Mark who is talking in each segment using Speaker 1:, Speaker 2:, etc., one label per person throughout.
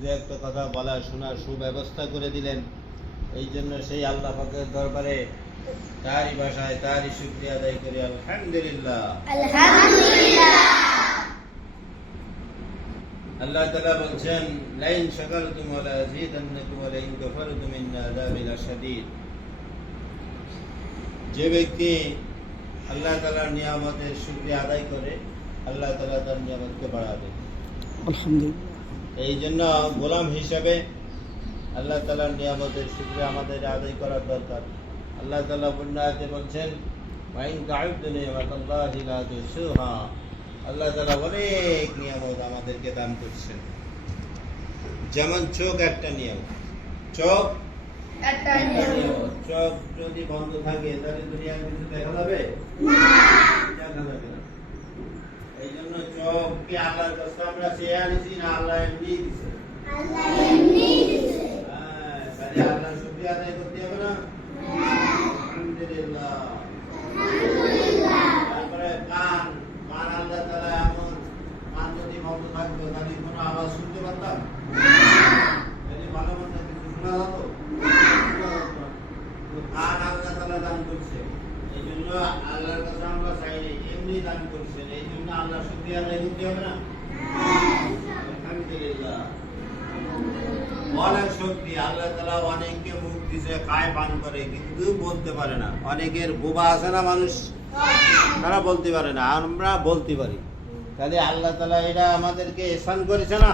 Speaker 1: দু একটা কথা বলা শোনার সুব্যবস্থা করে দিলেন। এই জন্য সেই আল্লাহ পাকের দরবারে তারই ভাষায় তারই শুক্রিয়া আদায় করি। আলহামদুলিল্লাহ। আল্লাহ তাআলা বলছেন লাইন শাকারতুম ওয়া আযীদান্নাকুম ওয়া লাইন কাফারতুম ইন্না আযাবি লাশাদীদ। যে ব্যক্তি আল্লাহ তাআলার নিয়ামতের শুকরিয়া আদায় করে আল্লাহ তালা তার নিয়ামতকে বাড়াবে।
Speaker 2: আলহামদুলিল্লাহ।
Speaker 1: এই জন্য গোলাম হিসাবে আল্লাহ তালার নিয়ামতের শুক্রিয়া আমাদের আদায় করার দরকার। আল্লাহ তালা বন্যাতে বলছেন মাইন কাউদ্দিনে সুহা আল্লাহ তালা অনেক নিয়ামত আমাদেরকে দান করছেন। যেমন চোখ একটা নিয়ম চোখ চোখ যদি বন্ধ থাকে তাহলে দুনিয়ার কিছু দেখা যাবে? দেখা যাবে না। এই কি আল্লাহর কাছে আমরা চেয়ে আনিছি না আল্লাহ এমনি দিছে। হ্যাঁ, তাহলে আল্লাহর শুকরিয়া আদায় করতে হবে না? আলহামদুলিল্লাহ। তারপরে কান কান আল্লাহ তাআলা এমন কান যদি বন্ধ থাকতো তাহলে কোনো আওয়াজ শুনতে পারতাম? যদি ভালো মন্দ কিছু শোনা যেত? না। কান আল্লাহ তাআলা দান করছে। এই জন্য আল্লাহর আমরা এমনি দান করছেন এই জন্য আল্লাহ হবে না? অনেক শক্তি, আল্লাহ তালা অনেককে মুখ দিছে পান করে, কিন্তু বলতে পারে না। অনেকের বোবা আছে না মানুষ? তারা বলতে পারে না, আমরা বলতে পারি। তাহলে আল্লাহ তালা এটা আমাদেরকে এসান করেছে না?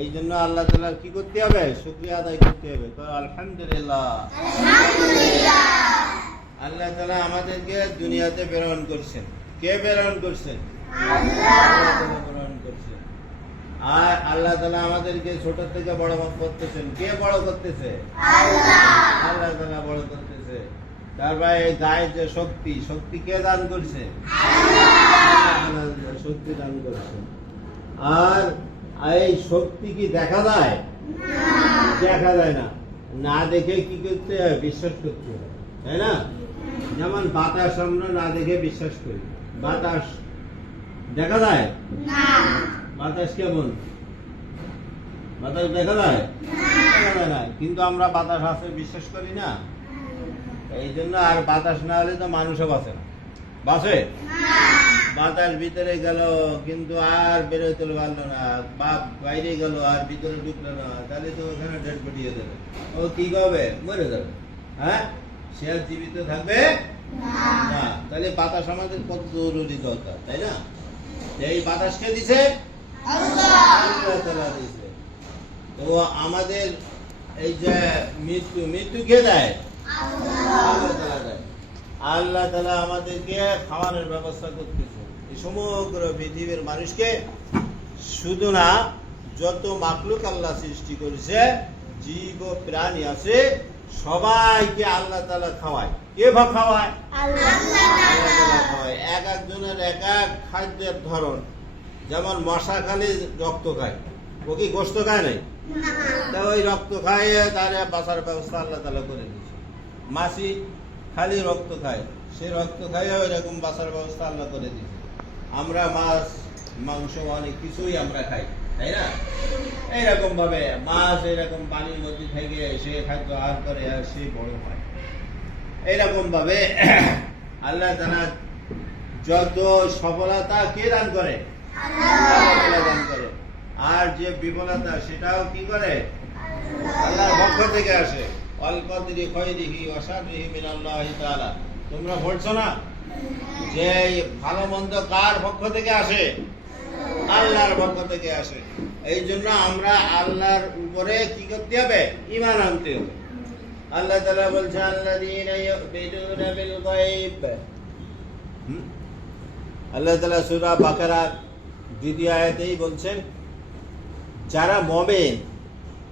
Speaker 1: এই জন্য আল্লাহ কি করতে হবে? শুক্রিয়া আদায় করতে হবে। তো আলহামদুলিল্লাহ। আল্লাহ তালা আমাদেরকে দুনিয়াতে প্রেরণ করছেন। কে প্রেরণ করছেন? প্রেরণ করছেন। আর আল্লাহ তালা আমাদেরকে ছোট থেকে বড় করতেছেন। কে বড় করতেছে? আল্লাহ। তালা বড় করতেছে। তারপরে এই গায়ে যে শক্তি শক্তি কে দান করছে? শক্তি দান করছে আর এই শক্তি কি দেখা যায়? দেখা যায় না। না দেখে কি করতে হয়? বিশ্বাস করতে হয়। তাই না? যেমন বাতাস আমরা না দেখে বিশ্বাস করি। বাতাস দেখা যায়? বাতাস কেমন? বাতাস দেখা যায়? দেখা যায় না। কিন্তু আমরা বাতাস আছে বিশ্বাস করি না? এই জন্য আর বাতাস না হলে তো মানুষও বাঁচে না। বাঁচে? বাতাস ভিতরে গেল কিন্তু আর বেরোতে পারল না। বাপ বাইরে গেল আর ভিতরে ঢুকলো না। তাহলে তো ওখানে ডেড পটিয়ে দেবে ও কি হবে মরে যাবে। হ্যাঁ? সে আর জীবিত থাকবে না। তাহলে বাতাস আমাদের কত জরুরি দরকার তাই না? এই বাতাস কে দিছে? আল্লাহ। দিছে। তো আমাদের এই যে মৃত্যু মৃত্যু কে দেয়? আল্লাহ। তাআলা দেয়। আল্লাহ তাআলা আমাদেরকে খাওয়ানোর ব্যবস্থা করতেছে। এই সমগ্র পৃথিবীর মানুষকে শুধু না যত মাকলুক আল্লাহ সৃষ্টি করেছে জীব প্রাণী আছে সবাইকে আল্লাহ তাআলা খাওয়ায়। কে ভা খাওয়ায়? আল্লাহ তাআলা খাওয়ায়। এক একজনের এক এক খাদ্যের ধরন। যেমন মশা খালি রক্ত খায়। ও কি গোস্ত খায় নাই? তা ওই রক্ত খায় তার বাঁচার ব্যবস্থা আল্লাহ তালা করে দিয়েছে। মাসি খালি রক্ত খায়। সে রক্ত খাইয়ে ওই রকম বাঁচার ব্যবস্থা আল্লাহ করে দিয়েছে। আমরা মাছ মাংস অনেক কিছুই আমরা খাই। তাই না? এইরকম ভাবে মাছ এরকম পানির মধ্যে থেকে সে খাদ্য আহার করে আর সে বড় হয়। এইরকম ভাবে আল্লাহ তালা যত সফলতা কে দান করে? দান করে। আর যে বিফলতা সেটাও কি করে? আল্লাহর পক্ষ থেকে আসে। অল্পদিরি খয়রিহি অসারিহি মিনাল্লাহি তাআলা। তোমরা বলছো না? যে ভালো মন্দ কার পক্ষ থেকে আসে? আল্লাহর পক্ষ থেকে আসে। এই জন্য আমরা আল্লাহর উপরে কি করতে হবে? ঈমান আনতে হবে। আল্লাহ তাআলা বলছে হুম? আল্লাহ তাআলা সূরা দ্বিতীয় আয়াতেই বলছেন, যারা মমেন,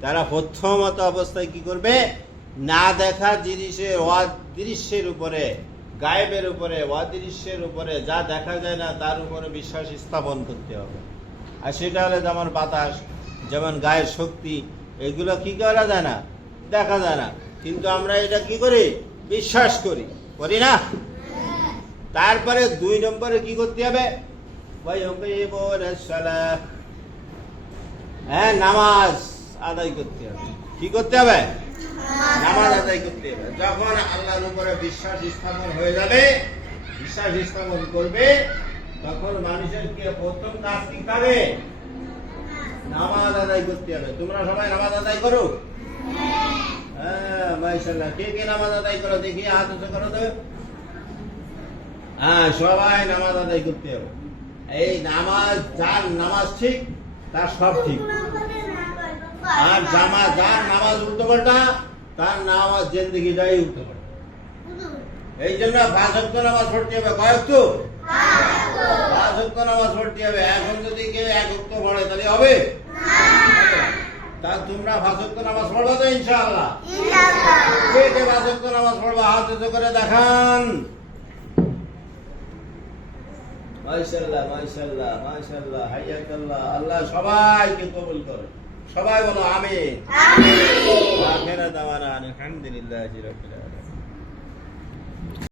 Speaker 1: তারা প্রথমত অবস্থায় কি করবে? না দেখা জিনিসের অদৃশ্যের উপরে, গায়েবের উপরে, অদৃশ্যের উপরে, যা দেখা যায় না তার উপরে বিশ্বাস স্থাপন করতে হবে। আর সেটা হলে যেমন বাতাস, যেমন গায়ের শক্তি, এগুলো কি করা যায় না? দেখা যায় না। কিন্তু আমরা এটা কি করি? বিশ্বাস করি। করি না? তারপরে দুই নম্বরে কি করতে হবে? হ্যাঁ নামাজ আদায় করতে হবে। কি করতে হবে? নামাজ আদায় করতে হবে। যখন আল্লাহর উপরে বিশ্বাস স্থাপন হয়ে যাবে, বিশ্বাস স্থাপন করবে তখন মানুষের কি প্রথম কাজ কি হবে নামাজ আদায় করতে হবে। তোমরা সবাই নামাজ আদায় করো? হ্যাঁ মাইশাল্লাহ কে কে নামাজ আদায় করো? দেখি হাত উঁচু করো তো। হ্যাঁ সবাই নামাজ আদায় করতে হবে। এই নামাজ যার নামাজ ঠিক তার সব ঠিক। আর জামা যার নামাজ উল্টো পাল্টা তার নামাজ জিন্দগিটাই উল্টো পাল্টা। এই জন্য পাঁচ নামাজ পড়তে হবে। কয়েক তো পাঁচ অক্ট নামাজ পড়তে হবে। এখন যদি কেউ এক অক্ট পড়ে তাহলে হবে? তা তোমরা পাঁচ নামাজ পড়বা তো ইনশাআল্লাহ? কে কে পাঁচ নামাজ পড়বা হাত উঁচু করে দেখান। মাশাআল্লাহ মাশাআল্লাহ মাশাআল্লাহ হাইয়াকাল্লাহ। আল্লাহ সবাইকে কবুল করে। সবাই বলো আমিন। আমিন। দাওয়ানা আলহামদুলিল্লাহি রাব্বিল আলামিন।